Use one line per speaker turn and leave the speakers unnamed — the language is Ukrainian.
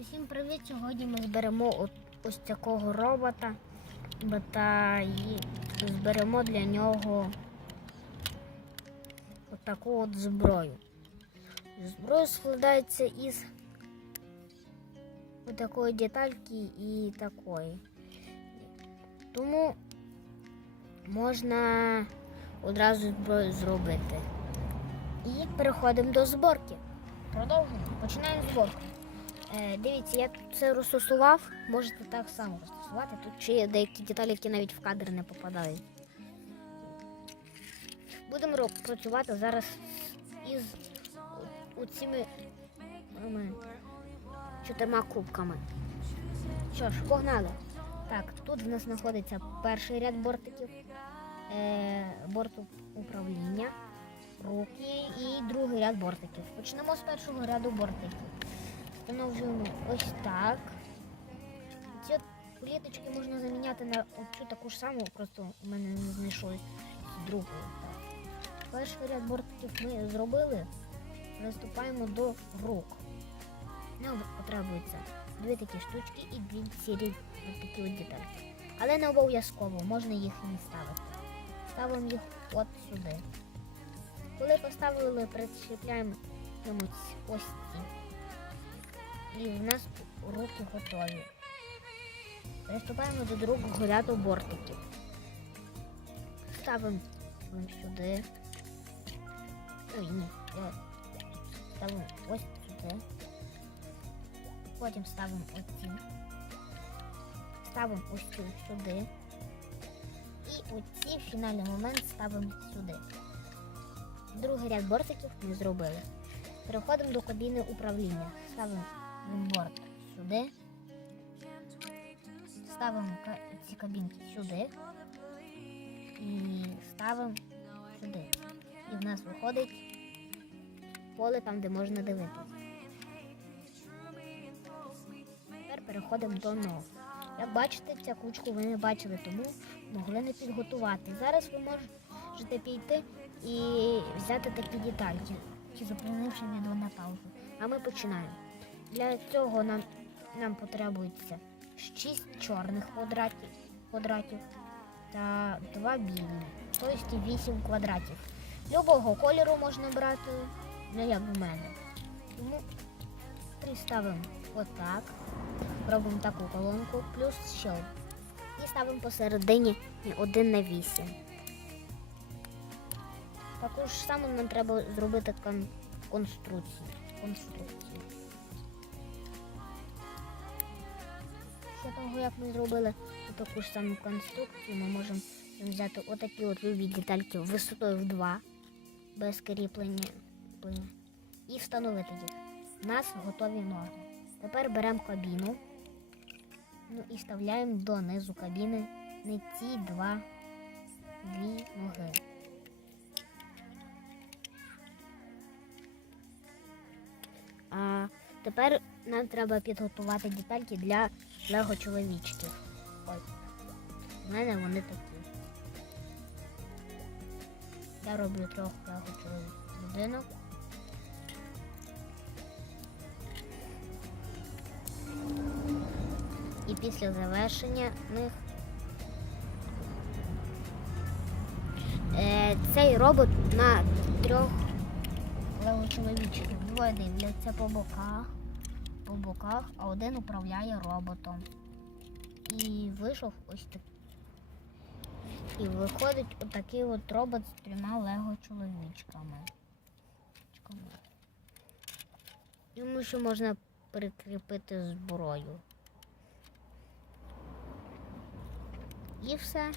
Усім привіт! Сьогодні ми зберемо ось такого робота та зберемо для нього от таку от зброю. Зброя складається із такої детальки і такої. Тому можна одразу зброю зробити. І переходимо до зборки. Продовжуємо. Починаємо зборку. Е, дивіться, я тут це розсусував, можете так само розсусувати. Тут ще є деякі деталі, які навіть в кадр не попадають. Будемо працювати зараз із цими чотирма кубками. Що ж, погнали. Так, тут в нас знаходиться перший ряд бортиків, е, борту управління, руки і другий ряд бортиків. Почнемо з першого ряду бортиків. Встановлюємо ось так. Ці от можна заміняти на цю таку ж саму, просто у мене не знайшлось з другою. Перший ряд бортиків ми зробили. Приступаємо до рук. Нам потребується дві такі штучки і дві сірі такі от детальки. Але не обов'язково, можна їх і не ставити. Ставимо їх от сюди. Коли поставили, причіпляємо ось ось ці. І в нас руки готові. Приступаємо до другого ряду бортиків. Ставимо сюди. Ой, ні. я- Ставимо ось сюди. Потім ставимо оці. Ставимо ось сюди. І оці в фінальний момент ставимо сюди. Другий ряд бортиків ми зробили. Переходимо до кабіни управління. Ставимо борт сюди. Ставимо ці кабінки сюди. І ставимо сюди. І в нас виходить поле там, де можна дивитися. Тепер переходимо до ног. Як бачите, ця кучку ви не бачили, тому могли не підготувати. Зараз ви можете піти і взяти такі детальки, чи зупинивши відео на паузу. А ми починаємо. Для цього нам, нам потребується 6 чорних квадратів, квадратів та 2 білі, тобто 8 квадратів. Любого кольору можна брати, ну як в мене. Тому три ставимо отак, робимо таку колонку, плюс ще. І ставимо посередині 1 на 8. Також саме нам треба зробити кон- конструкцію. конструкцію. Після того, як ми зробили таку ж саму конструкцію, ми можемо взяти отакі от любі детальки висотою в 2 без кріплення і встановити їх. У нас готові ноги. Тепер беремо кабіну ну, і вставляємо донизу кабіни не ці два дві ноги. Тепер нам треба підготувати детальки для лего чоловічків. Ось. У мене вони такі. Я роблю трьох лего чоловік будинок. І після завершення них е, цей робот на трьох лего чоловічків. Двоє дивляться по боках, по боках, а один управляє роботом. І вийшов ось так. І виходить отакий от робот з трьома лего чоловічками. Йому ще можна прикріпити зброю. І все.